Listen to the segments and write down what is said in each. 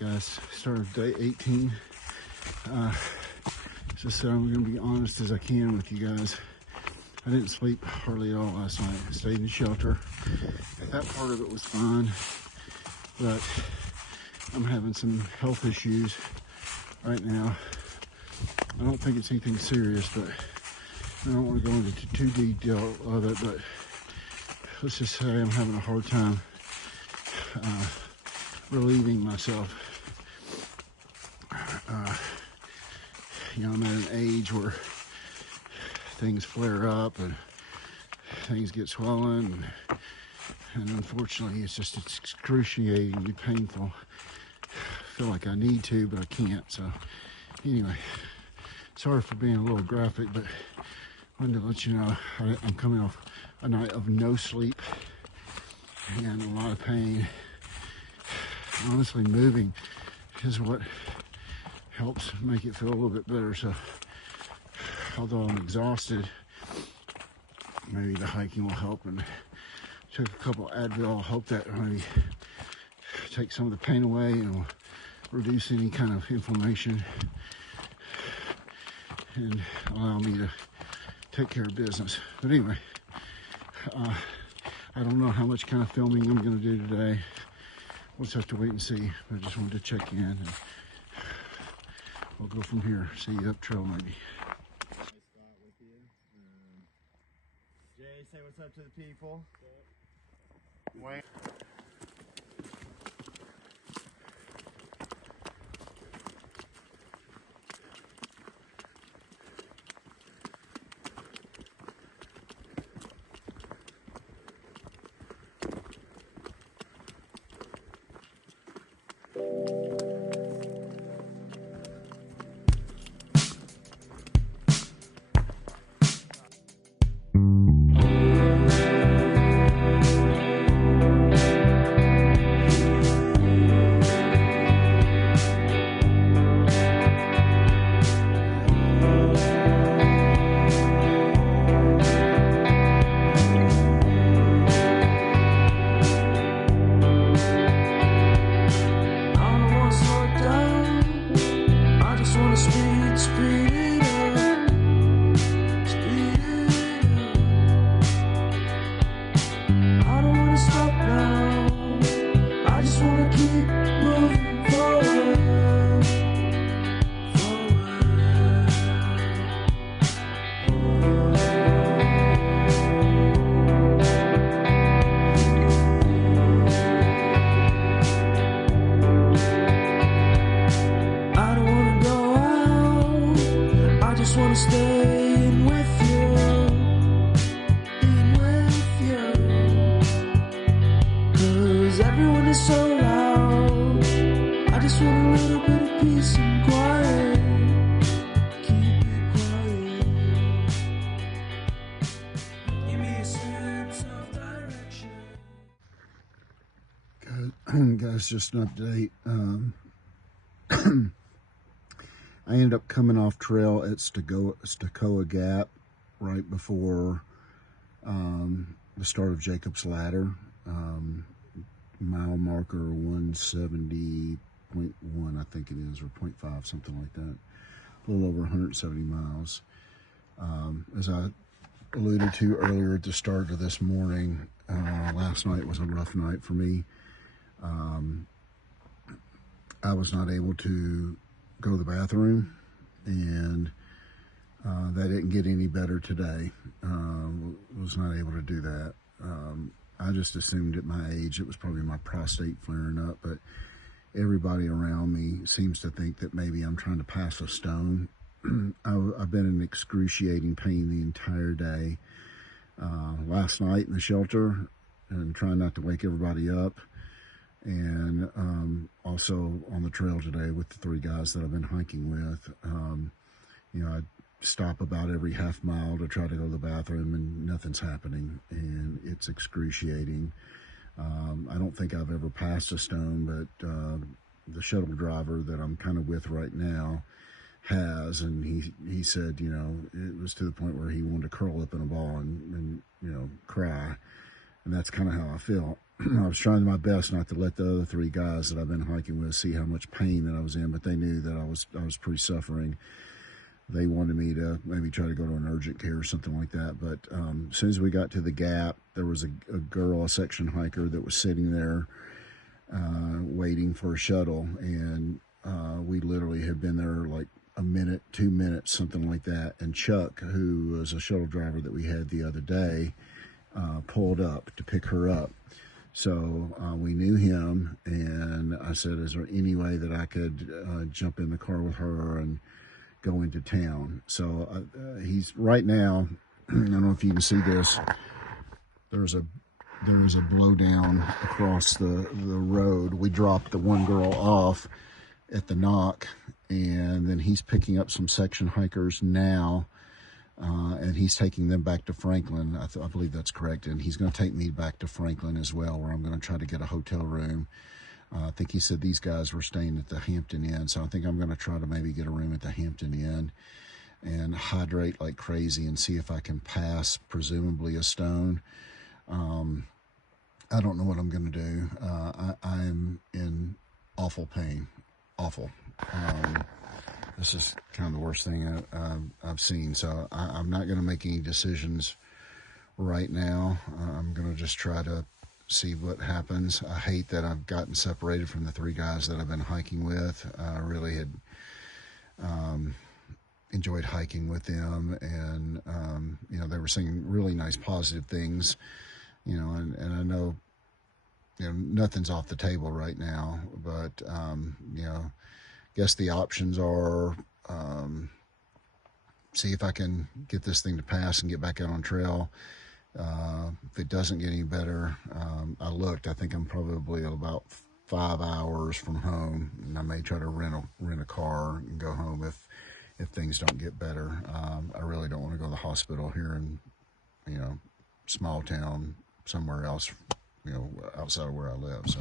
Alright guys, start of day 18. Just so I'm going to be honest as I can with you guys. I didn't sleep hardly at all last night. I stayed in the shelter. That part of it was fine, but I'm having some health issues right now. I don't think it's anything serious, but I don't want to go into too detail of it, but let's just say I'm having a hard time relieving myself. I'm at an age where things flare up and things get swollen, and unfortunately it's just excruciatingly painful. I feel like I need to, but I can't. So anyway, sorry for being a little graphic, but I wanted to let you know I'm coming off a night of no sleep and a lot of pain. Honestly, moving is what helps make it feel a little bit better. So although I'm exhausted, maybe the hiking will help, and took a couple Advil. I hope that maybe take some of the pain away and will reduce any kind of inflammation and allow me to take care of business. But anyway, I don't know how much kind of filming I'm going to do today. We'll just have to wait and see. I just wanted to check in, and we'll go from here. See you up trail maybe. Jay, say what's up to the people. Wayne. Guys, just an update. I ended up coming off trail at Stokoa Gap right before the start of Jacob's Ladder. Mile marker 170.1, I think it is, or 0.5, something like that. A little over 170 miles. As I alluded to earlier at the start of this morning, last night was a rough night for me. I was not able to go to the bathroom, and that didn't get any better today. Was not able to do that. I just assumed at my age it was probably my prostate flaring up, but everybody around me seems to think that maybe I'm trying to pass a stone. I've been in excruciating pain the entire day. Last night in the shelter, and trying not to wake everybody up, and also on the trail today with the 3 guys that I've been hiking with. I stop about every half mile to try to go to the bathroom, and nothing's happening, and it's excruciating. I don't think I've ever passed a stone, but the shuttle driver that I'm kind of with right now has, and he said, it was to the point where he wanted to curl up in a ball and cry, and that's kind of how I feel. I was trying my best not to let the other 3 guys that I've been hiking with see how much pain that I was in, but they knew that I was pretty suffering. They wanted me to maybe try to go to an urgent care or something like that. But as soon as we got to the gap, there was a girl, a section hiker, that was sitting there waiting for a shuttle. And we literally had been there like a minute, 2 minutes, something like that. And Chuck, who was a shuttle driver that we had the other day, pulled up to pick her up. So we knew him, and I said, is there any way that I could jump in the car with her and go into town? So he's right now, I don't know if you can see this, there's a blowdown across the road. We dropped the one girl off at the knock, and then he's picking up some section hikers now, and he's taking them back to Franklin. I believe that's correct. And he's going to take me back to Franklin as well, where I'm going to try to get a hotel room. I think he said these guys were staying at the Hampton Inn, so I think I'm going to try to maybe get a room at the Hampton Inn and hydrate like crazy and see if I can pass presumably a stone. I don't know what I'm going to do. I'm in awful pain, awful. This is kind of the worst thing I've seen, so I'm not going to make any decisions right now. I'm going to just try to see what happens. I hate that I've gotten separated from the 3 guys that I've been hiking with. I really had enjoyed hiking with them, and you know, they were saying really nice positive things, you know, and I know, you know, nothing's off the table right now, but you know, guess the options are see if I can get this thing to pass and get back out on trail. If it doesn't get any better, I looked, I think I'm probably about 5 hours from home, and I may try to rent a car and go home if things don't get better. I really don't want to go to the hospital here in, you know, small town somewhere else, you know, outside of where I live. So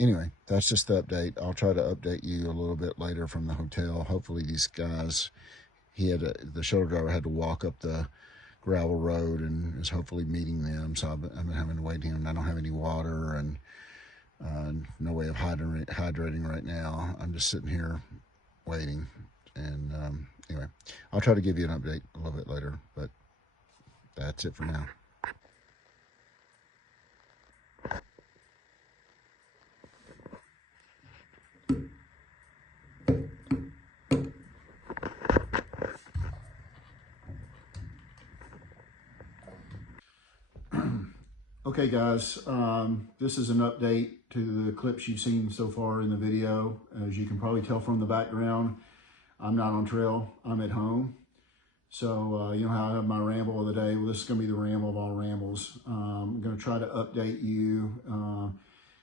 anyway, that's just the update. I'll try to update you a little bit later from the hotel. Hopefully these guys, the shuttle driver had to walk up the gravel road and is hopefully meeting them. So I've been having to wait to him. I don't have any water and no way of hydrating right now. I'm just sitting here waiting. And anyway, I'll try to give you an update a little bit later, but that's it for now. Okay guys, this is an update to the clips you've seen so far in the video. As you can probably tell from the background, I'm not on trail, I'm at home. So you know how I have my ramble of the day. Well, this is gonna be the ramble of all rambles. I'm gonna try to update you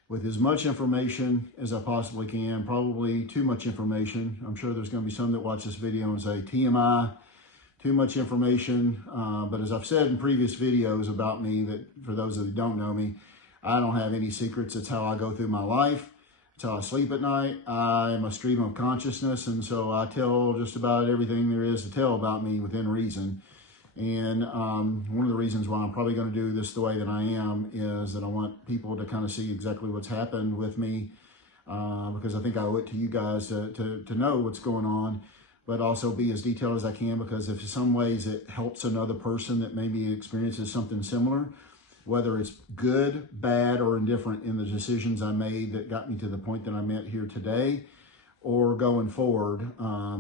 with as much information as I possibly can, probably too much information. I'm sure there's gonna be some that watch this video and say, TMI, too much information, but as I've said in previous videos about me, that for those that don't know me, I don't have any secrets. It's how I go through my life. It's how I sleep at night. I am a stream of consciousness, and so I tell just about everything there is to tell about me within reason. And one of the reasons why I'm probably going to do this the way that I am is that I want people to kind of see exactly what's happened with me, because I think I owe it to you guys to know what's going on, but also be as detailed as I can, because if in some ways it helps another person that maybe experiences something similar, whether it's good, bad, or indifferent in the decisions I made that got me to the point that I'm at here today, or going forward,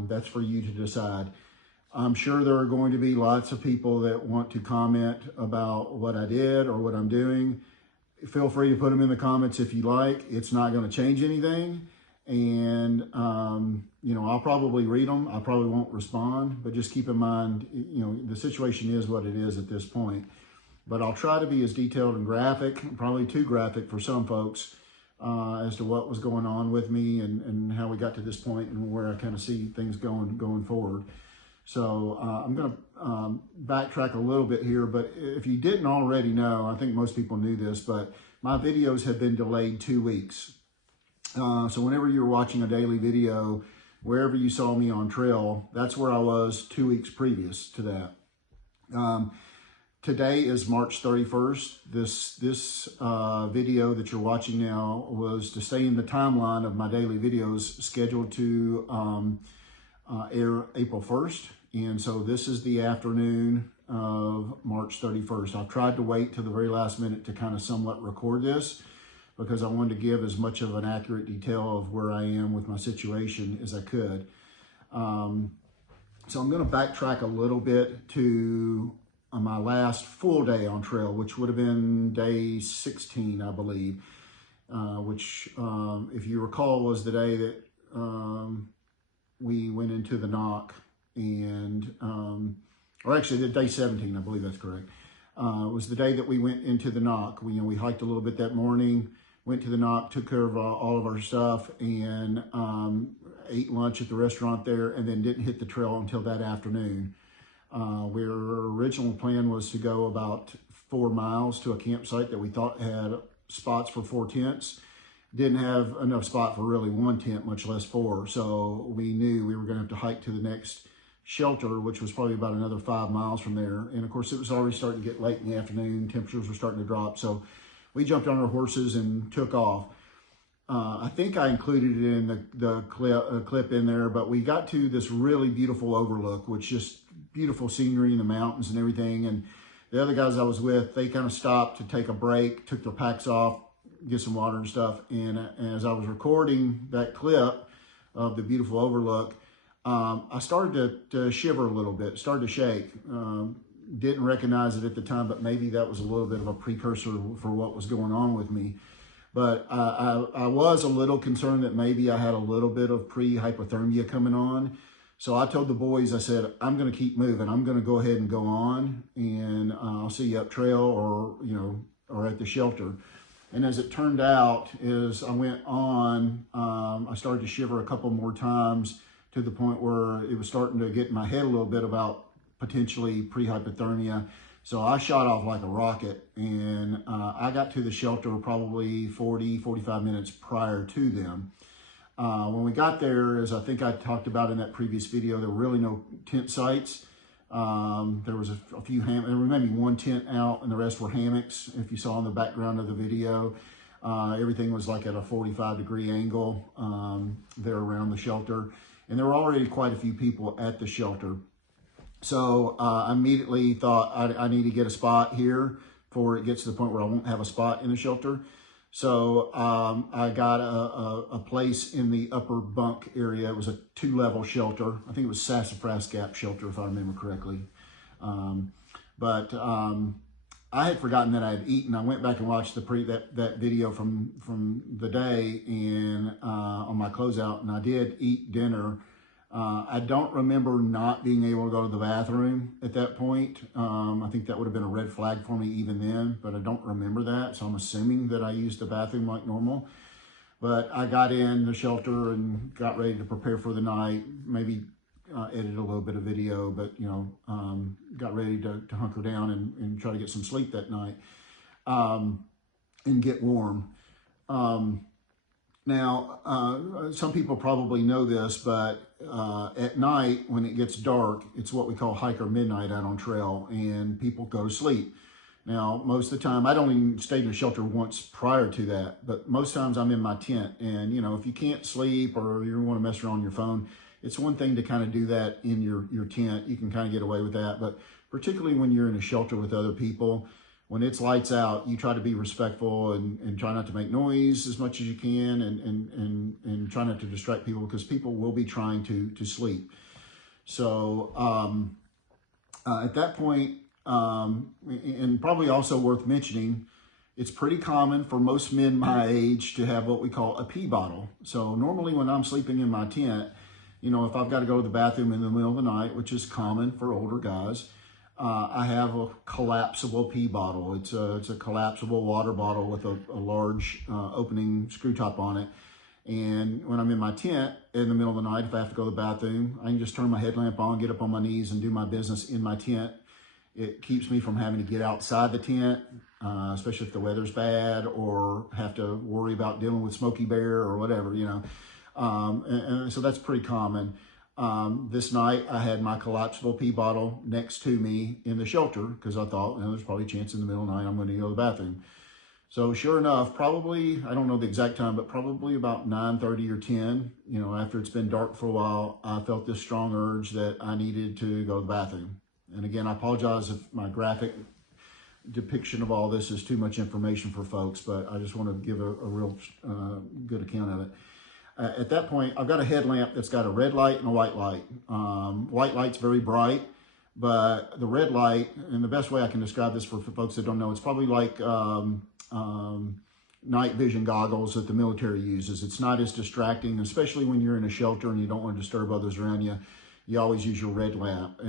that's for you to decide. I'm sure there are going to be lots of people that want to comment about what I did or what I'm doing. Feel free to put them in the comments if you like. It's not going to change anything. And, you know, I'll probably read them. I probably won't respond, but just keep in mind, you know, the situation is what it is at this point. But I'll try to be as detailed and graphic, probably too graphic for some folks, as to what was going on with me and how we got to this point and where I kind of see things going forward. So I'm going to backtrack a little bit here, but if you didn't already know, I think most people knew this, but my videos have been delayed 2 weeks. So whenever you're watching a daily video, wherever you saw me on trail, that's where I was 2 weeks previous to that. Today is March 31st. This video that you're watching now was to stay in the timeline of my daily videos scheduled to air April 1st. And so this is the afternoon of March 31st. I've tried to wait till the very last minute to kind of somewhat record this because I wanted to give as much of an accurate detail of where I am with my situation as I could. So I'm going to backtrack a little bit to my last full day on trail, which would have been day 16, I believe, which, if you recall, was the day that we went into the knock, and, or actually the day 17, I believe that's correct, was the day that we went into the knock. We hiked a little bit that morning, went to the knock, took care of all of our stuff, and ate lunch at the restaurant there, and then didn't hit the trail until that afternoon. Our original plan was to go about 4 miles to a campsite that we thought had spots for 4 tents. Didn't have enough spot for really 1 tent, much less 4. So we knew we were going to have to hike to the next shelter, which was probably about another 5 miles from there. And of course, it was already starting to get late in the afternoon. Temperatures were starting to drop. So we jumped on our horses and took off. I think I included it in the clip in there, but we got to this really beautiful overlook, which just beautiful scenery in the mountains and everything. And the other guys I was with, they kind of stopped to take a break, took their packs off, get some water and stuff. And as I was recording that clip of the beautiful overlook, I started to shiver a little bit, started to shake. Didn't recognize it at the time, but maybe that was a little bit of a precursor for what was going on with me. But I was a little concerned that maybe I had a little bit of pre-hypothermia coming on. So I told the boys, I said, I'm going to keep moving. I'm going to go ahead and go on, and I'll see you up trail or at the shelter. And as it turned out, as I went on, I started to shiver a couple more times to the point where it was starting to get in my head a little bit about potentially pre-hypothermia. So I shot off like a rocket, and I got to the shelter probably 45 minutes prior to them. When we got there, as I think I talked about in that previous video, there were really no tent sites. There was a few there was maybe 1 tent out, and the rest were hammocks. If you saw in the background of the video, everything was like at a 45-degree angle there around the shelter. And there were already quite a few people at the shelter. So I immediately thought I need to get a spot here before it gets to the point where I won't have a spot in the shelter. So I got a place in the upper bunk area. It was a 2-level shelter. I think it was Sassafras Gap Shelter, if I remember correctly. But I had forgotten that I had eaten. I went back and watched that video from the day and on my closeout, and I did eat dinner. I don't remember not being able to go to the bathroom at that point. I think that would have been a red flag for me even then, but I don't remember that. So I'm assuming that I used the bathroom like normal. But I got in the shelter and got ready to prepare for the night, maybe edited a little bit of video, but got ready to hunker down and try to get some sleep that night and get warm. Now, some people probably know this, but at night when it gets dark, it's what we call hiker midnight out on trail, and people go to sleep. Now, most of the time, I don't even stay in a shelter once prior to that, but most times I'm in my tent. And, if you can't sleep or you want to mess around on your phone, it's one thing to kind of do that in your tent. You can kind of get away with that. But particularly when you're in a shelter with other people, when it's lights out, you try to be respectful and try not to make noise as much as you can and try not to distract people, because people will be trying to sleep. So at that point, and probably also worth mentioning, it's pretty common for most men my age to have what we call a pee bottle. So normally when I'm sleeping in my tent, if I've got to go to the bathroom in the middle of the night, which is common for older guys, I have a collapsible pee bottle. It's a collapsible water bottle with a large opening screw top on it. And when I'm in my tent in the middle of the night, if I have to go to the bathroom, I can just turn my headlamp on, get up on my knees and do my business in my tent. It keeps me from having to get outside the tent, especially if the weather's bad or have to worry about dealing with Smokey Bear or whatever, and so that's pretty common. This night I had my collapsible pee bottle next to me in the shelter because I thought, there's probably a chance in the middle of the night I'm going to go to the bathroom. So sure enough, probably, I don't know the exact time, but probably about 9:30 or 10, after it's been dark for a while, I felt this strong urge that I needed to go to the bathroom. And again, I apologize if my graphic depiction of all this is too much information for folks, but I just want to give a real good account of it. At that point, I've got a headlamp that's got a red light and a white light. White light's very bright, but the red light, and the best way I can describe this for folks that don't know, it's probably like night vision goggles that the military uses. It's not as distracting, especially when you're in a shelter and you don't want to disturb others around you. You always use your red lamp.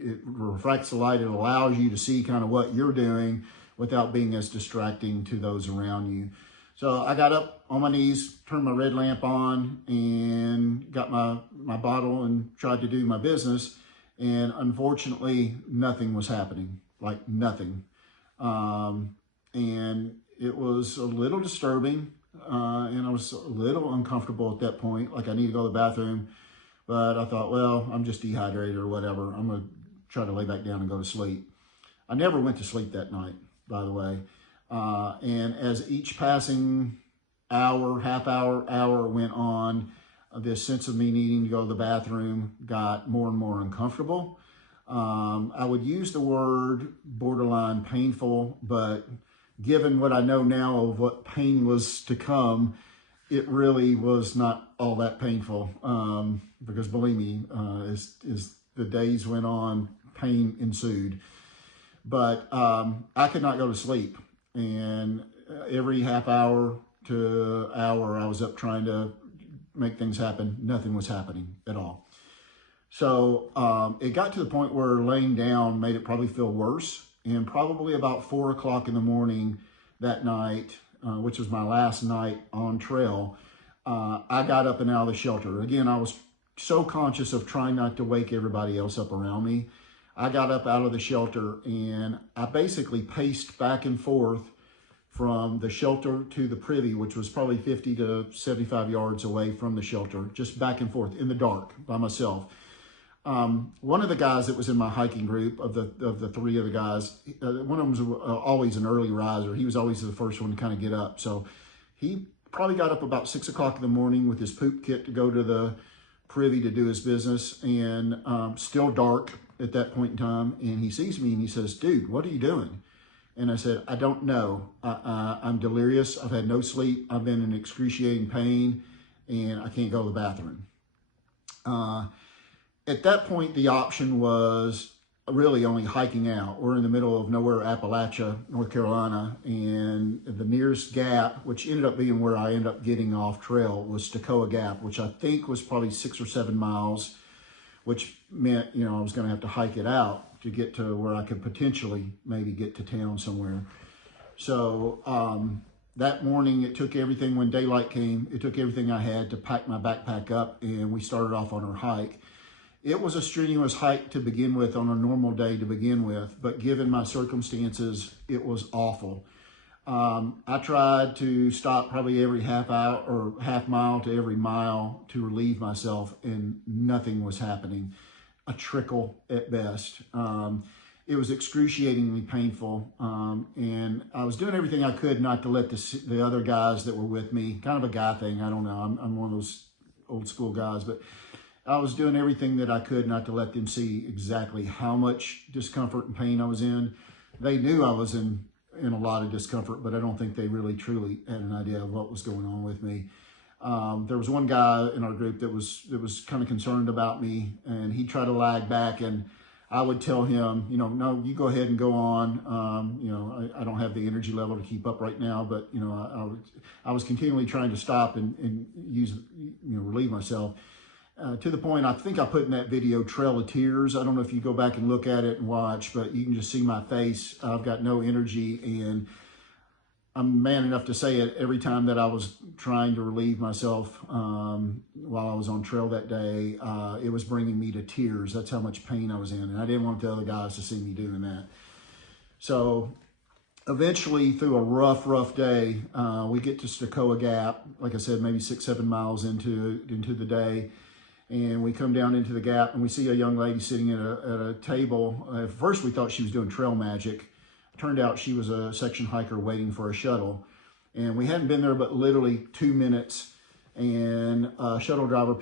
It refracts the light. It allows you to see kind of what you're doing without being as distracting to those around you. So I got up on my knees, turned my red lamp on, and got my bottle and tried to do my business. And unfortunately, nothing was happening, like nothing. And it was a little disturbing, and I was a little uncomfortable at that point, like I need to go to the bathroom. But I thought, well, I'm just dehydrated or whatever. I'm going to try to lay back down and go to sleep. I never went to sleep that night, by the way. And as each passing hour, half hour went on, this sense of me needing to go to the bathroom got more and more uncomfortable. I would use the word borderline painful, but given what I know now of what pain was to come, it really was not all that painful, because believe me, as the days went on, pain ensued. But I could not go to sleep, and every half hour to hour I was up trying to make things happen. Nothing was happening at all. So it got to the point where laying down made it probably feel worse, and probably about 4 o'clock in the morning that night, which was my last night on trail, I got up and out of the shelter. Again, I was so conscious of trying not to wake everybody else up around me. I got up out of the shelter and I basically paced back and forth from the shelter to the privy, which was probably 50 to 75 yards away from the shelter, just back and forth in the dark by myself. One of the guys that was in my hiking group, of the three of the guys, one of them was always an early riser. He was always the first one to kind of get up. So he probably got up about 6 o'clock in the morning with his poop kit to go to the privy to do his business, and still dark at that point in time. And he sees me and he says, "Dude, what are you doing?" And I said, "I don't know. I'm delirious. I've had no sleep. I've been in excruciating pain, and I can't go to the bathroom." At that point, the option was really only hiking out. We're in the middle of nowhere, Appalachia, North Carolina, and the nearest gap, which ended up being where I ended up getting off trail, was Toccoa Gap, which I think was probably 6 or 7 miles, which meant, I was going to have to hike it out to get to where I could potentially maybe get to town somewhere. So that morning, it took everything. When daylight came, it took everything I had to pack my backpack up, and we started off on our hike. It was a strenuous hike to begin with, on a normal day to begin with, but given my circumstances, it was awful. I tried to stop probably every half hour or half mile to every mile to relieve myself, and nothing was happening. A trickle at best. It was excruciatingly painful, and I was doing everything I could not to let the other guys that were with me, kind of a guy thing, I don't know, I'm one of those old school guys, but I was doing everything that I could not to let them see exactly how much discomfort and pain I was in. They knew I was in a lot of discomfort, but I don't think they really truly had an idea of what was going on with me. There was one guy in our group that was kind of concerned about me, and he tried to lag back, and I would tell him, no, you go ahead and go on. I don't have the energy level to keep up right now, but I was continually trying to stop and use, relieve myself. To the point, I think I put in that video, Trail of Tears. I don't know if you go back and look at it and watch, but you can just see my face. I've got no energy, and I'm man enough to say it. Every time that I was trying to relieve myself while I was on trail that day, it was bringing me to tears. That's how much pain I was in, and I didn't want the other guys to see me doing that. So eventually, through a rough day, we get to Toccoa Gap, like I said, maybe 6-7 miles into the day. And we come down into the gap and we see a young lady sitting at a table. At first we thought she was doing trail magic. Turned out she was a section hiker waiting for a shuttle. And we hadn't been there but literally 2 minutes, and a shuttle driver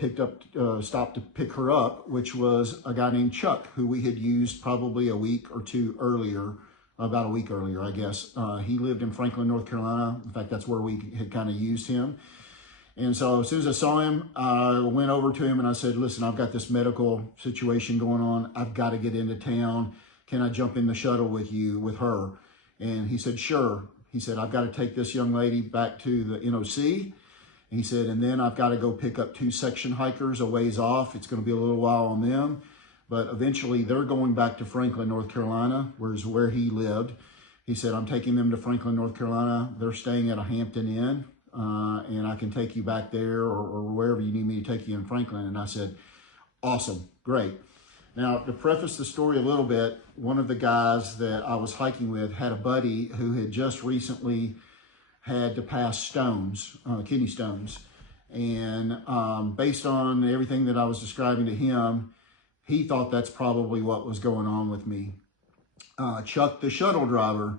stopped to pick her up, which was a guy named Chuck, who we had used probably a week or two earlier, about a week earlier, I guess. He lived in Franklin, North Carolina. In fact, that's where we had kind of used him. And so as soon as I saw him, I went over to him and I said, listen, I've got this medical situation going on. I've got to get into town. Can I jump in the shuttle with you, with her? And he said, sure. He said, I've got to take this young lady back to the NOC. He said, and then I've got to go pick up 2 section hikers a ways off. It's going to be a little while on them. But eventually they're going back to Franklin, North Carolina, where he lived. He said, I'm taking them to Franklin, North Carolina. They're staying at a Hampton Inn, and I can take you back there or wherever you need me to take you in Franklin. And I said, awesome, great. Now, to preface the story a little bit, one of the guys that I was hiking with had a buddy who had just recently had to pass stones, kidney stones. And based on everything that I was describing to him, he thought that's probably what was going on with me. Chuck, the shuttle driver,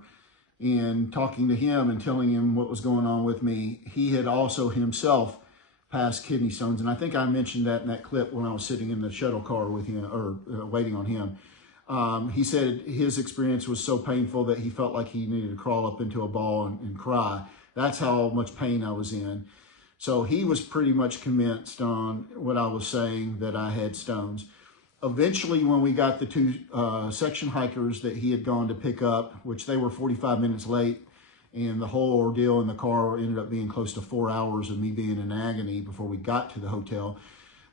in talking to him and telling him what was going on with me, he had also himself passed kidney stones. And I think I mentioned that in that clip when I was sitting in the shuttle car with him, or waiting on him. He said his experience was so painful that he felt like he needed to crawl up into a ball and cry. That's how much pain I was in. So he was pretty much convinced on what I was saying, that I had stones. Eventually, when we got the 2 section hikers that he had gone to pick up, which they were 45 minutes late, and the whole ordeal in the car ended up being close to 4 hours of me being in agony before we got to the hotel.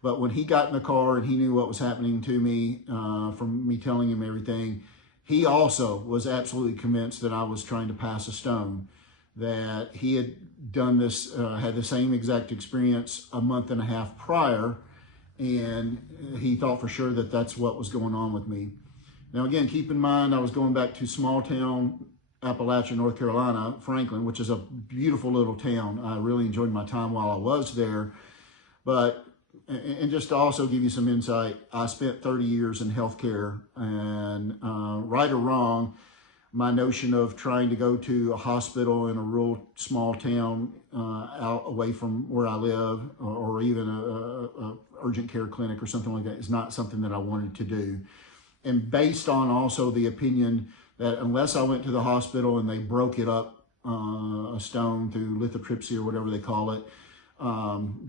But when he got in the car and he knew what was happening to me from me telling him everything, he also was absolutely convinced that I was trying to pass a stone, that he had done this, had the same exact experience a month and a half prior, and he thought for sure that that's what was going on with me. Now, again, keep in mind, I was going back to small town Appalachian, North Carolina, Franklin, which is a beautiful little town. I really enjoyed my time while I was there. But, and just to also give you some insight, I spent 30 years in healthcare, and right or wrong, my notion of trying to go to a hospital in a rural small town out away from where I live, or even a urgent care clinic or something like that, is not something that I wanted to do. And based on also the opinion that unless I went to the hospital and they broke it up, a stone through lithotripsy or whatever they call it,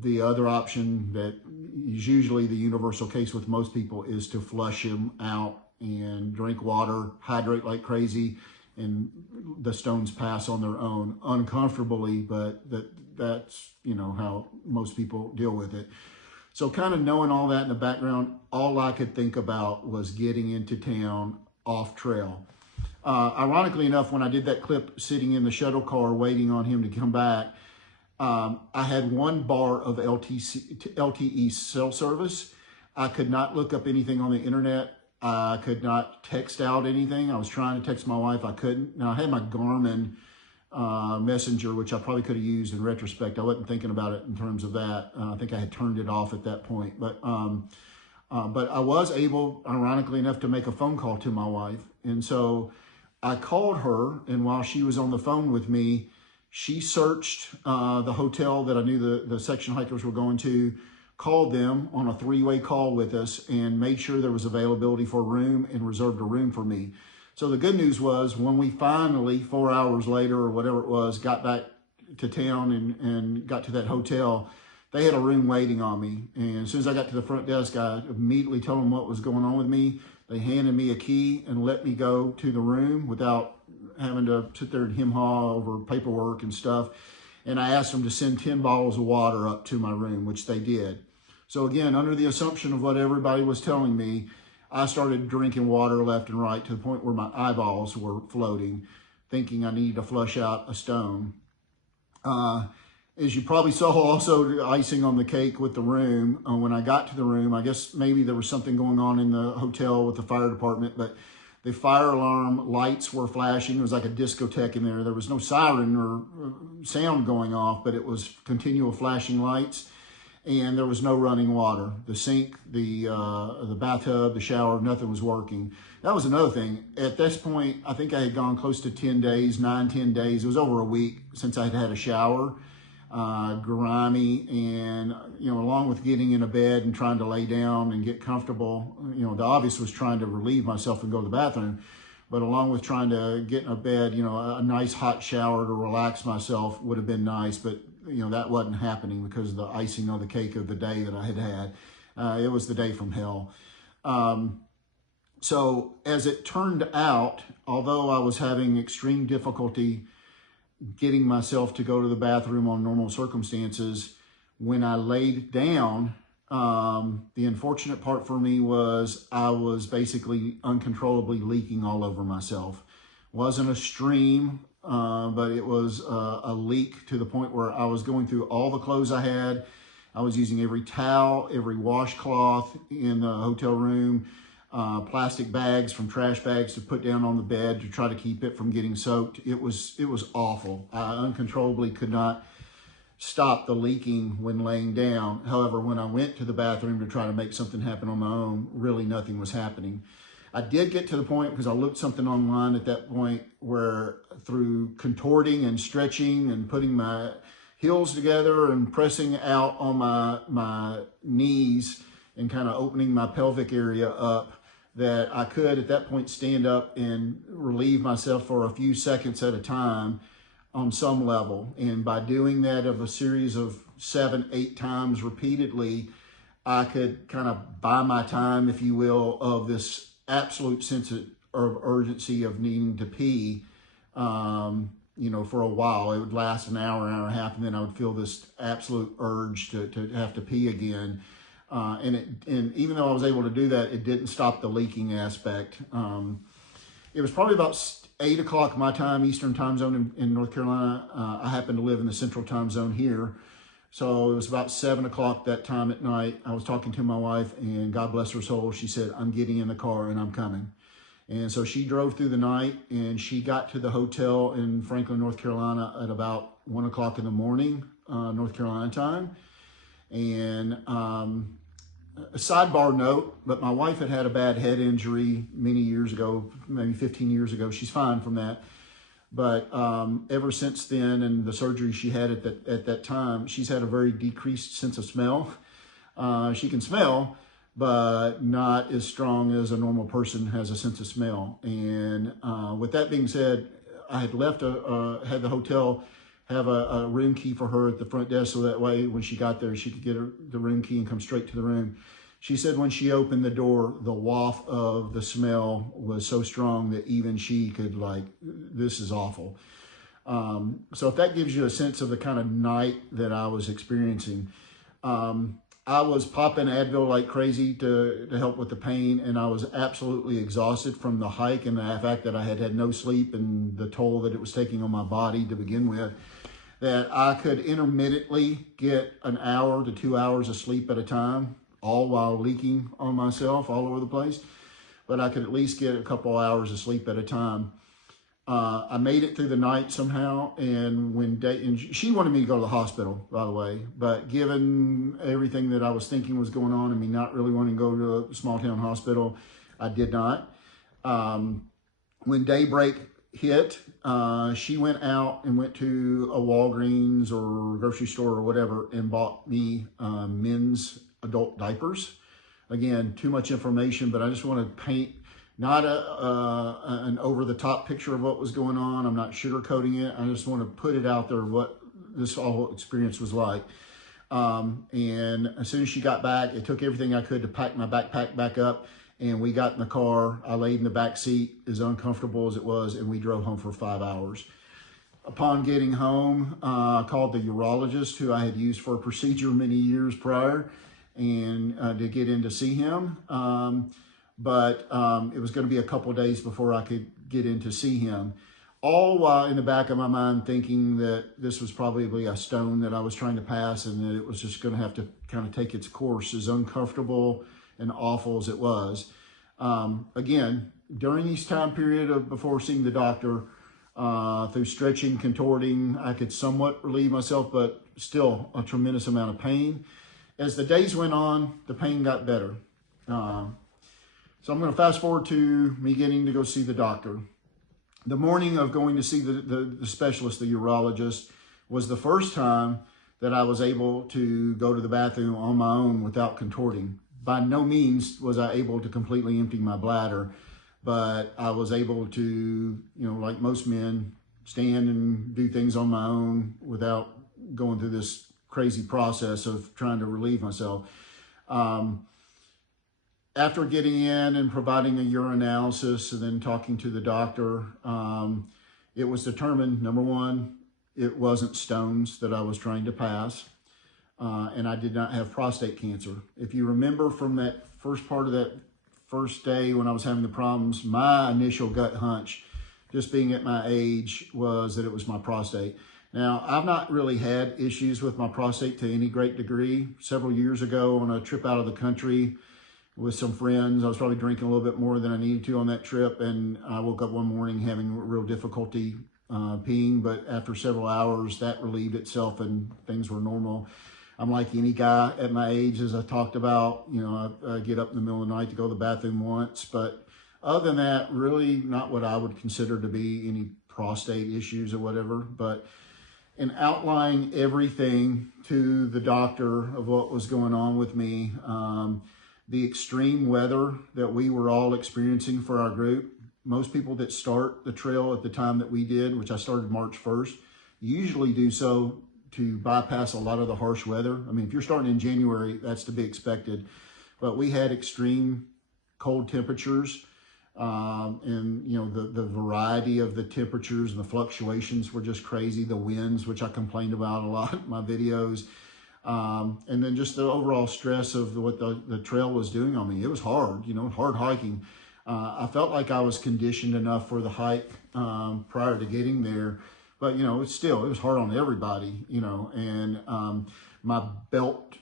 the other option that is usually the universal case with most people is to flush them out and drink water, hydrate like crazy, and the stones pass on their own, uncomfortably, but that's, you know, how most people deal with it. So kind of knowing all that in the background, all I could think about was getting into town off trail. Ironically enough, when I did that clip sitting in the shuttle car waiting on him to come back, I had 1 bar of LTE cell service. I could not look up anything on the internet. I could not text out anything. I was trying to text my wife. I couldn't. Now, I had my Garmin Messenger, which I probably could have used in retrospect. I wasn't thinking about it in terms of that. I think I had turned it off at that point. But I was able, ironically enough, to make a phone call to my wife. And so I called her, and while she was on the phone with me, she searched the hotel that I knew the section hikers were going to, called them on a 3-way call with us, and made sure there was availability for a room and reserved a room for me. So the good news was, when we finally, 4 hours later or whatever it was, got back to town and got to that hotel, they had a room waiting on me. And as soon as I got to the front desk, I immediately told them what was going on with me. They handed me a key and let me go to the room without having to sit there and hem-haw over paperwork and stuff. And I asked them to send 10 bottles of water up to my room, which they did. So again, under the assumption of what everybody was telling me, I started drinking water left and right to the point where my eyeballs were floating, thinking I needed to flush out a stone. As you probably saw, also the icing on the cake with the room, when I got to the room, I guess maybe there was something going on in the hotel with the fire department, but the fire alarm lights were flashing. It was like a discotheque in there. There was no siren or sound going off, but it was continual flashing lights. and there was no running water. The sink, the bathtub, the shower, nothing was working. That was another thing. At this point, I think I had gone close to 10 days, 10 days. It was over a week since I had had a shower, grimy, and, you know, along with getting in a bed and trying to lay down and get comfortable, you know, the obvious was trying to relieve myself and go to the bathroom. But along with trying to get in a bed, you know, a nice hot shower to relax myself would have been nice, but you know, that wasn't happening because of the icing on the cake of the day that I had had. It was the day from hell. So as it turned out, although I was having extreme difficulty getting myself to go to the bathroom on normal circumstances, when I laid down, the unfortunate part for me was I was basically uncontrollably leaking all over myself. Wasn't a stream, but it was a leak to the point where I was going through all the clothes I had. I was using every towel, every washcloth in the hotel room, plastic bags from trash bags to put down on the bed to try to keep it from getting soaked. It was awful. I uncontrollably could not stop the leaking when laying down. However, when I went to the bathroom to try to make something happen on my own, really nothing was happening. I did get to the point, because I looked something online at that point, where through contorting and stretching and putting my heels together and pressing out on my knees and kind of opening my pelvic area up, that I could at that point stand up and relieve myself for a few seconds at a time on some level. And by doing that of a series of 7, 8 times repeatedly, I could kind of buy my time, if you will, of this absolute sense of urgency of needing to pee, you know, for a while. It would last an hour and a half, and then I would feel this absolute urge to have to pee again. And even though I was able to do that, it didn't stop the leaking aspect. It was probably about 8 o'clock my time, Eastern time zone in North Carolina. I happen to live in the Central time zone here. So it was about 7 o'clock that time at night. I was talking to my wife, and God bless her soul, she said, "I'm getting in the car and I'm coming." And so she drove through the night, and she got to the hotel in Franklin, North Carolina at about 1 o'clock in the morning, North Carolina time. And a sidebar note, but my wife had had a bad head injury many years ago, maybe 15 years ago. She's fine from that. But ever since then, and the surgery she had at that time, she's had a very decreased sense of smell. She can smell, but not as strong as a normal person has a sense of smell. And with that being said, I had left had the hotel have a room key for her at the front desk, so that way when she got there, she could get the room key and come straight to the room. She said when she opened the door, the waft of the smell was so strong that even she could, like, this is awful. So if that gives you a sense of the kind of night that I was experiencing, I was popping Advil like crazy to help with the pain, and I was absolutely exhausted from the hike and the fact that I had had no sleep and the toll that it was taking on my body to begin with, that I could intermittently get an hour to 2 hours of sleep at a time, all while leaking on myself all over the place. But I could at least get a couple hours of sleep at a time. I made it through the night somehow, and she wanted me to go to the hospital, by the way, but given everything that I was thinking was going on and me not really wanting to go to a small town hospital, I did not. When daybreak hit, she went out and went to a Walgreens or grocery store or whatever and bought me men's adult diapers. Again, too much information, but I just want to paint not an over-the-top picture of what was going on. I'm not sugarcoating it. I just want to put it out there what this whole experience was like. And as soon as she got back, it took everything I could to pack my backpack back up, and we got in the car. I laid in the back seat, as uncomfortable as it was, and we drove home for 5 hours. Upon getting home, I called the urologist who I had used for a procedure many years prior, and to get in to see him. But it was going to be a couple of days before I could get in to see him. All while in the back of my mind thinking that this was probably a stone that I was trying to pass, and that it was just going to have to kind of take its course, as uncomfortable and awful as it was. Again, during this time period before seeing the doctor, through stretching, contorting, I could somewhat relieve myself, but still a tremendous amount of pain. As the days went on, the pain got better. So I'm going to fast forward to me getting to go see the doctor. The morning of going to see the specialist, the urologist, was the first time that I was able to go to the bathroom on my own without contorting. By no means was I able to completely empty my bladder, but I was able to, you know, like most men, stand and do things on my own without going through this crazy process of trying to relieve myself. After getting in and providing a urinalysis and then talking to the doctor, it was determined, number one, it wasn't stones that I was trying to pass, and I did not have prostate cancer. If you remember from that first part of that first day when I was having the problems, my initial gut hunch, just being at my age, was that it was my prostate. Now, I've not really had issues with my prostate to any great degree. Several years ago on a trip out of the country with some friends, I was probably drinking a little bit more than I needed to on that trip, and I woke up one morning having real difficulty peeing, but after several hours that relieved itself and things were normal. I'm like any guy at my age, as I talked about, you know, I get up in the middle of the night to go to the bathroom once, but other than that, really not what I would consider to be any prostate issues or whatever. But in outlining everything to the doctor of what was going on with me, the extreme weather that we were all experiencing for our group. Most people that start the trail at the time that we did, which I started March 1st, usually do so to bypass a lot of the harsh weather. I mean, if you're starting in January, that's to be expected. But we had extreme cold temperatures, and you know, the variety of the temperatures and the fluctuations were just crazy. The winds, which I complained about a lot in my videos. And then just the overall stress of what the trail was doing on me. It was hard, you know, hard hiking. I felt like I was conditioned enough for the hike prior to getting there, but you know, it was hard on everybody, you know. And my belt,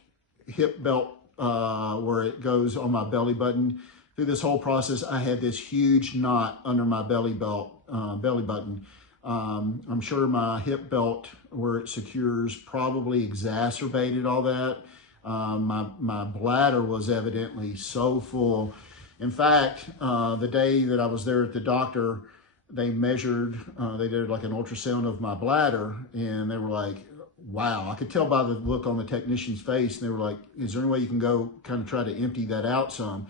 hip belt, where it goes on my belly button, through this whole process, I had this huge knot under my belly button. I'm sure my hip belt, where it secures, probably exacerbated all that. My bladder was evidently so full. In fact, the day that I was there at the doctor, they measured, they did like an ultrasound of my bladder, and they were like, wow. I could tell by the look on the technician's face, and they were like, is there any way you can go kind of try to empty that out some?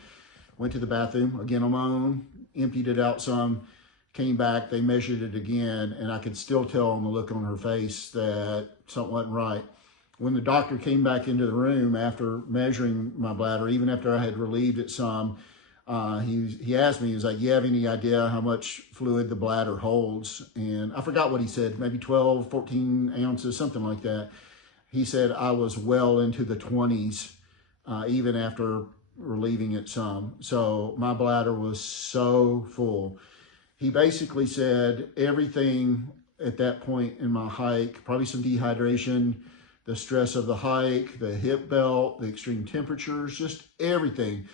Went to the bathroom, again on my own, emptied it out some, came back, they measured it again, and I could still tell on the look on her face that something wasn't right. When the doctor came back into the room after measuring my bladder, even after I had relieved it some, he asked me, he was like, you have any idea how much fluid the bladder holds? And I forgot what he said, maybe 12, 14 ounces, something like that. He said I was well into the 20s, even after relieving it some. So my bladder was so full. He basically said everything at that point in my hike, probably some dehydration, the stress of the hike, the hip belt, the extreme temperatures, just everything,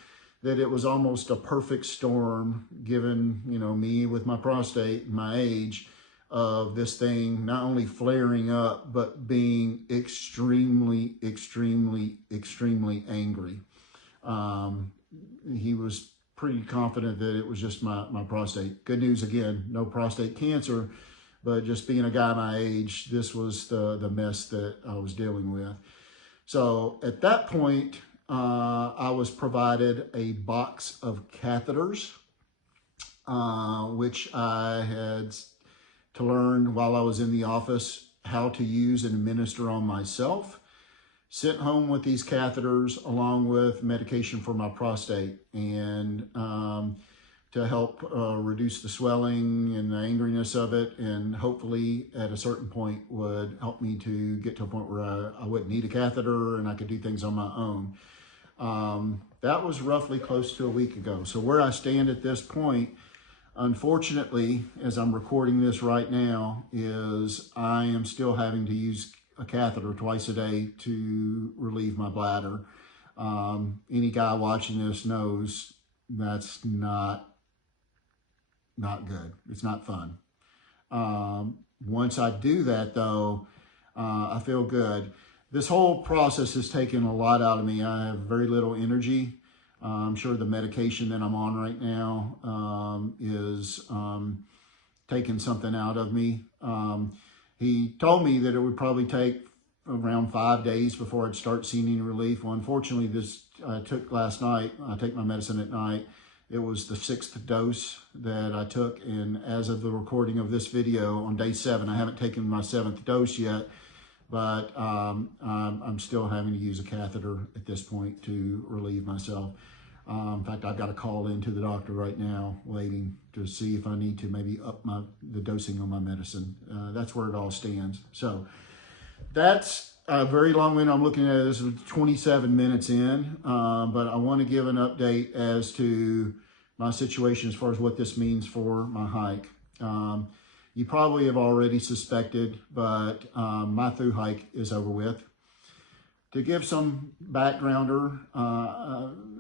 that it was almost a perfect storm, given, you know, me with my prostate and my age, of this thing not only flaring up, but being extremely, extremely, extremely angry. He was pretty confident that it was just my prostate. Good news, again, no prostate cancer, but just being a guy my age, this was the mess that I was dealing with. So at that point, I was provided a box of catheters, which I had to learn while I was in the office how to use and administer on myself. Sent home with these catheters along with medication for my prostate, and to help reduce the swelling and the angriness of it, and hopefully at a certain point would help me to get to a point where I wouldn't need a catheter and I could do things on my own. That was roughly close to a week ago. So where I stand at this point, unfortunately, as I'm recording this right now, is I am still having to use a catheter twice a day to relieve my bladder. Any guy watching this knows that's not good. It's not fun. Once I do that though, I feel good. this whole process has taken a lot out of me. I have very little energy. I'm sure the medication that I'm on right now is taking something out of me. He told me that it would probably take around 5 days before I'd start seeing any relief. Well, unfortunately, this I took last night. I take my medicine at night. It was the 6th dose that I took, and as of the recording of this video on day 7, I haven't taken my 7th dose yet, but I'm still having to use a catheter at this point to relieve myself. In fact, I've got to call into the doctor right now, waiting to see if I need to maybe up the dosing on my medicine. That's where it all stands. So that's a very long window. I'm looking at this 27 minutes in, but I want to give an update as to my situation as far as what this means for my hike. You probably have already suspected, but my Thru-Hike is over with. To give some backgrounder,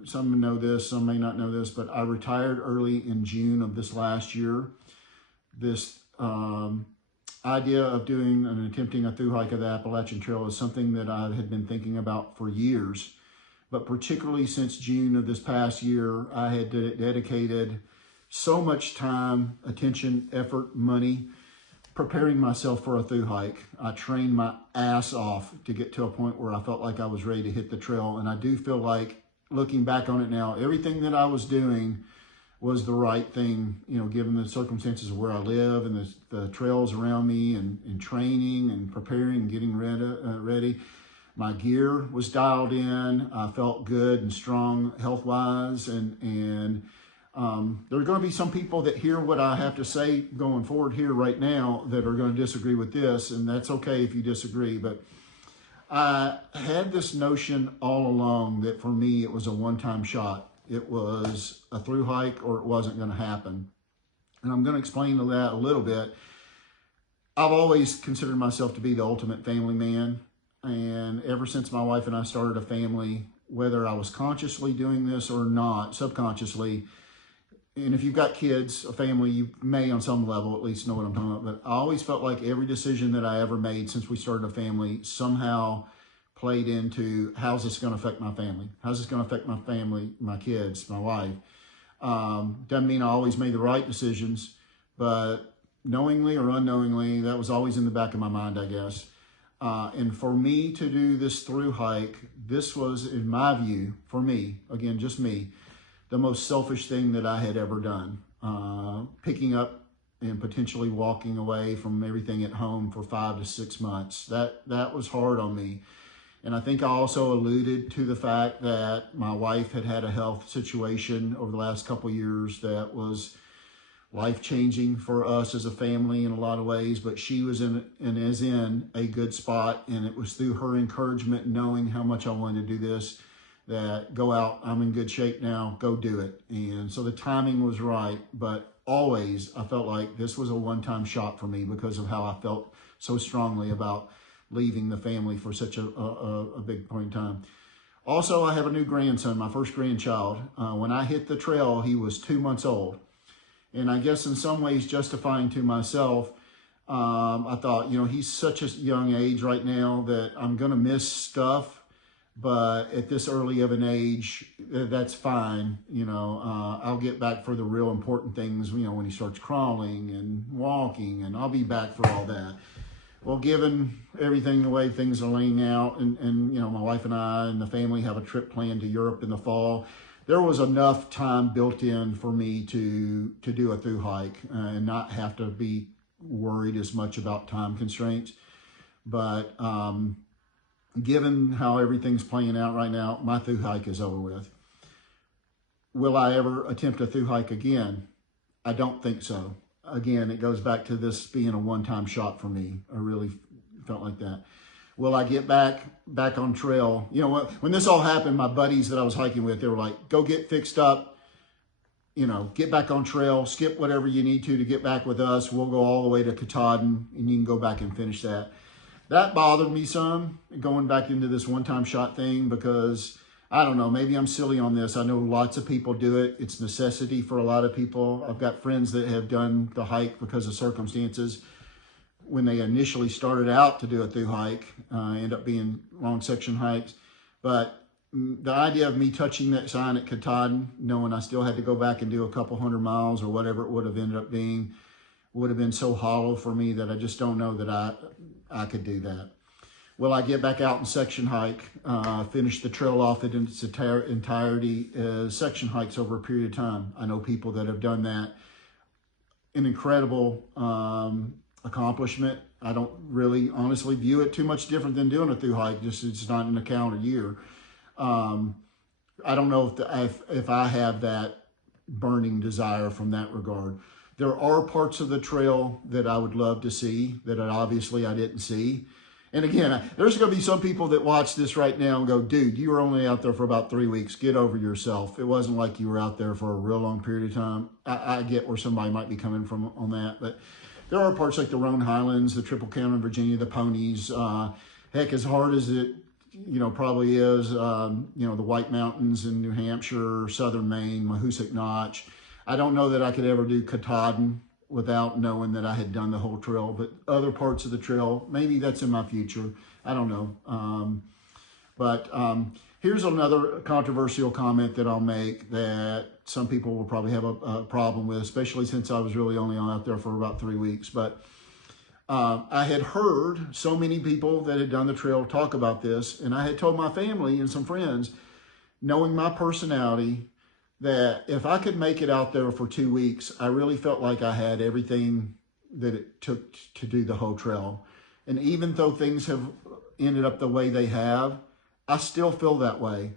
some know this, some may not know this, but I retired early in June of this last year. This idea of doing and attempting a Thru-Hike of the Appalachian Trail is something that I had been thinking about for years, but particularly since June of this past year, I had dedicated so much time, attention, effort, money, preparing myself for a Thru-Hike. I trained my ass off to get to a point where I felt like I was ready to hit the trail. And I do feel like, looking back on it now, everything that I was doing was the right thing, you know, given the circumstances of where I live and the trails around me and training and preparing and getting ready. My gear was dialed in. I felt good and strong health-wise, and there are going to be some people that hear what I have to say going forward here right now that are going to disagree with this, and that's okay if you disagree. But I had this notion all along that for me it was a one-time shot. It was a Thru-Hike or it wasn't going to happen. And I'm going to explain to that a little bit. I've always considered myself to be the ultimate family man. And ever since my wife and I started a family, whether I was consciously doing this or not, subconsciously, and if you've got kids, a family, you may on some level at least know what I'm talking about. But I always felt like every decision that I ever made since we started a family somehow played into, how's this going to affect my family? How's this going to affect my family, my kids, my wife? Doesn't mean I always made the right decisions, but knowingly or unknowingly, that was always in the back of my mind, I guess. And for me to do this Thru-Hike, this was, in my view, for me, again, just me, the most selfish thing that I had ever done. Picking up and potentially walking away from everything at home for 5 to 6 months. That was hard on me. And I think I also alluded to the fact that my wife had had a health situation over the last couple of years that was life-changing for us as a family in a lot of ways, but she was in and is in a good spot, and it was through her encouragement, knowing how much I wanted to do this, that go out, I'm in good shape now, go do it. And so the timing was right, but always I felt like this was a one-time shot for me because of how I felt so strongly about leaving the family for such a big point in time. Also, I have a new grandson, my first grandchild. When I hit the trail, he was 2 months old. And I guess in some ways justifying to myself, I thought, you know, he's such a young age right now that I'm going to miss stuff. But at this early of an age, that's fine. You know, I'll get back for the real important things, you know, when he starts crawling and walking, and I'll be back for all that. Well, given everything, the way things are laying out, and you know, my wife and I and the family have a trip planned to Europe in the fall, there was enough time built in for me to do a Thru-Hike and not have to be worried as much about time constraints. But given how everything's playing out right now, my Thru-Hike is over with. Will I ever attempt a Thru-Hike again? I don't think so. Again, it goes back to this being a one-time shot for me. I really felt like that. Will I get back on trail? You know what? When this all happened, my buddies that I was hiking with, they were like, go get fixed up, you know, get back on trail, skip whatever you need to get back with us. We'll go all the way to Katahdin and you can go back and finish that. That bothered me some, going back into this one-time shot thing, because I don't know, maybe I'm silly on this. I know lots of people do it. It's necessity for a lot of people. I've got friends that have done the hike because of circumstances. when they initially started out to do a Thru-Hike, end up being long section hikes. But the idea of me touching that sign at Katahdin, knowing I still had to go back and do a couple 100 miles or whatever it would have ended up being, would have been so hollow for me that I just don't know that I could do that. Will I get back out and section hike, finish the trail off in its entirety as section hikes over a period of time? I know people that have done that. An incredible accomplishment. I don't really honestly view it too much different than doing a Thru-Hike, just it's not in a calendar year. I don't know if I have that burning desire from that regard. There are parts of the trail that I would love to see that obviously I didn't see. And again, there's going to be some people that watch this right now and go, dude, you were only out there for about 3 weeks. Get over yourself. It wasn't like you were out there for a real long period of time. I get where somebody might be coming from on that. But there are parts like the Roan Highlands, the Triple Crown in Virginia, the Ponies. Heck, as hard as it probably is, the White Mountains in New Hampshire, Southern Maine, Mahoosic Notch. I don't know that I could ever do Katahdin without knowing that I had done the whole trail, but other parts of the trail, maybe that's in my future. I don't know. Here's another controversial comment that I'll make that some people will probably have a problem with, especially since I was really only out there for about 3 weeks. But I had heard so many people that had done the trail talk about this, and I had told my family and some friends, knowing my personality, that if I could make it out there for 2 weeks, I really felt like I had everything that it took to do the whole trail. And even though things have ended up the way they have, I still feel that way.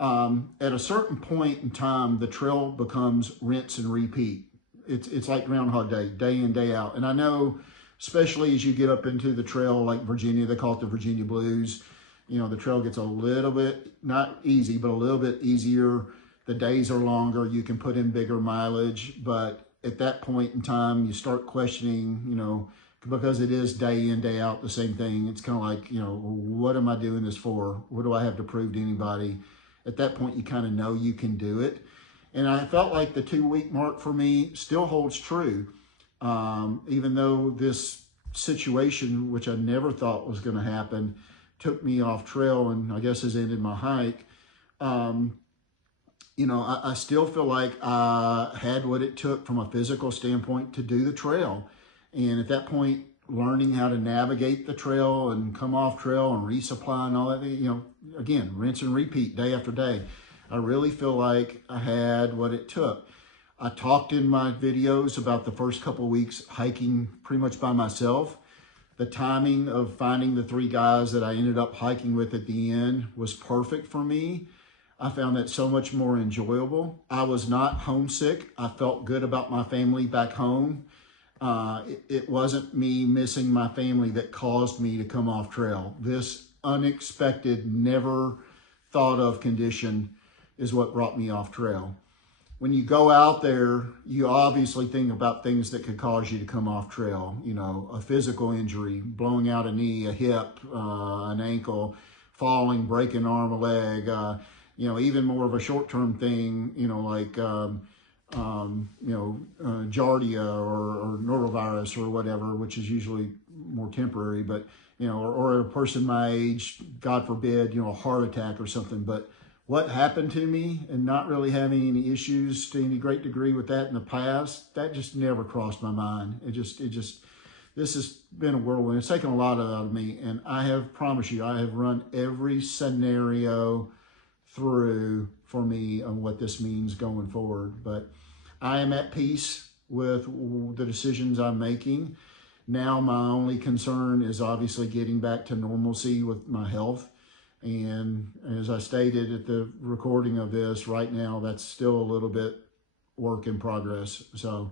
At a certain point in time, the trail becomes rinse and repeat. It's like Groundhog Day, day in, day out. And I know, especially as you get up into the trail like Virginia, they call it the Virginia Blues, the trail gets a little bit, not easy, but a little bit easier. The days are longer, you can put in bigger mileage, but at that point in time, you start questioning, because it is day in, day out, the same thing. It's kind of like, what am I doing this for? What do I have to prove to anybody? At that point, you kind of know you can do it. And I felt like the 2 week mark for me still holds true. Even though this situation, which I never thought was going to happen, took me off trail and I guess has ended my hike. I still feel like I had what it took from a physical standpoint to do the trail. And at that point, learning how to navigate the trail and come off trail and resupply and all that, again, rinse and repeat day after day. I really feel like I had what it took. I talked in my videos about the first couple of weeks hiking pretty much by myself. The timing of finding the 3 guys that I ended up hiking with at the end was perfect for me. I found that so much more enjoyable. I was not homesick. I felt good about my family back home. It wasn't me missing my family that caused me to come off trail. This unexpected, never thought of condition is what brought me off trail. When you go out there, you obviously think about things that could cause you to come off trail. A physical injury, blowing out a knee, a hip, an ankle, falling, break an arm, a leg, even more of a short-term thing, like, giardia or norovirus or whatever, which is usually more temporary, but, or a person my age, God forbid, a heart attack or something. But what happened to me and not really having any issues to any great degree with that in the past, that just never crossed my mind. This has been a whirlwind. It's taken a lot out of me. And I have promised you, I have run every scenario through for me on what this means going forward. But I am at peace with the decisions I'm making. Now my only concern is obviously getting back to normalcy with my health. And as I stated at the recording of this, right now that's still a little bit work in progress. So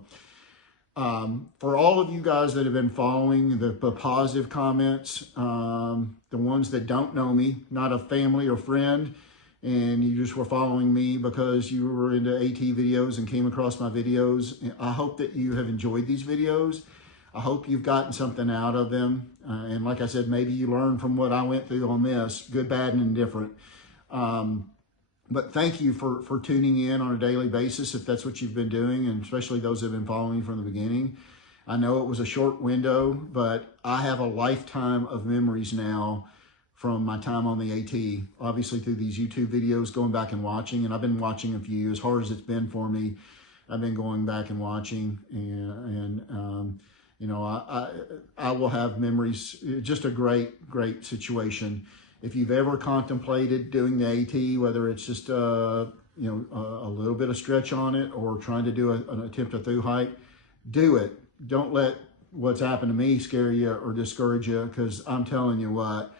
for all of you guys that have been following the positive comments, the ones that don't know me, not a family or friend, and you just were following me because you were into AT videos and came across my videos, I hope that you have enjoyed these videos. I hope you've gotten something out of them. And like I said, maybe you learned from what I went through on this, good, bad, and indifferent. But thank you for tuning in on a daily basis if that's what you've been doing, and especially those that have been following from the beginning. I know it was a short window, but I have a lifetime of memories now from my time on the AT, obviously through these YouTube videos, going back and watching, and I've been watching a few. As hard as it's been for me, I've been going back and watching, and you know, I will have memories. Just a great situation. If you've ever contemplated doing the AT, whether it's just you know, a little bit of stretch on it or trying to do an attempt at Thru-Hike, do it. Don't let what's happened to me scare you or discourage you, because I'm telling you what,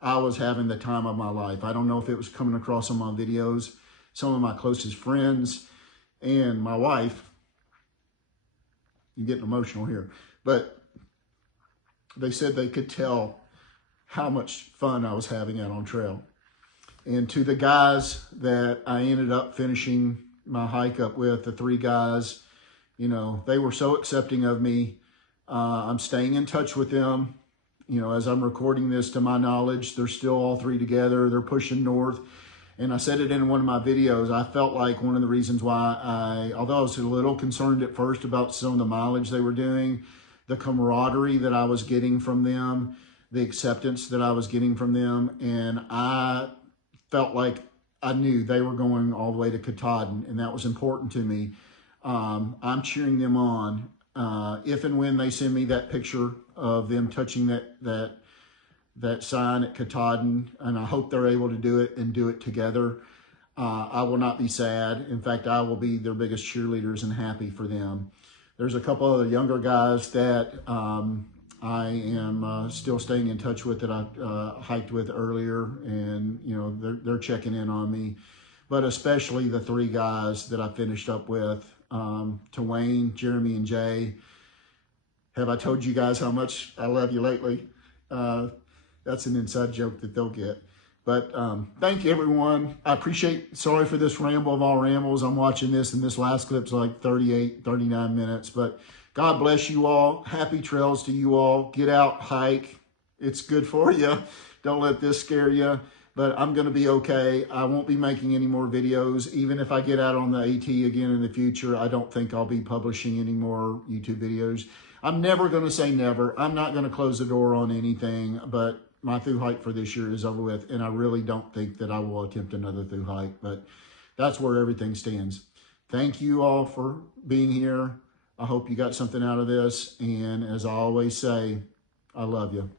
I was having the time of my life. I don't know if it was coming across on my videos. Some of my closest friends and my wife, I'm getting emotional here, but they said they could tell how much fun I was having out on trail. And to the guys that I ended up finishing my hike up with, the 3 guys, you know, they were so accepting of me. I'm staying in touch with them. You know, as I'm recording this, to my knowledge, they're still all 3 together. They're pushing north. And I said it in one of my videos. I felt like one of the reasons why although I was a little concerned at first about some of the mileage they were doing, the camaraderie that I was getting from them, the acceptance that I was getting from them, and I felt like I knew they were going all the way to Katahdin, and that was important to me. I'm cheering them on. If and when they send me that picture of them touching that sign at Katahdin, and I hope they're able to do it and do it together, I will not be sad. In fact, I will be their biggest cheerleaders and happy for them. There's a couple other younger guys that I am still staying in touch with that I hiked with earlier, and you know, they're checking in on me. But especially the 3 guys that I finished up with, to Wayne, Jeremy, and Jay. Have I told you guys how much I love you lately? That's an inside joke that they'll get. But thank you, everyone. I appreciate, sorry for this ramble of all rambles. I'm watching this, and this last clip's like 38, 39 minutes. But God bless you all. Happy trails to you all. Get out, hike. It's good for you. Don't let this scare you. But I'm going to be okay. I won't be making any more videos. Even if I get out on the AT again in the future, I don't think I'll be publishing any more YouTube videos. I'm never going to say never. I'm not going to close the door on anything, but my Thru-Hike for this year is over with, and I really don't think that I will attempt another Thru-Hike, but that's where everything stands. Thank you all for being here. I hope you got something out of this, and as I always say, I love you.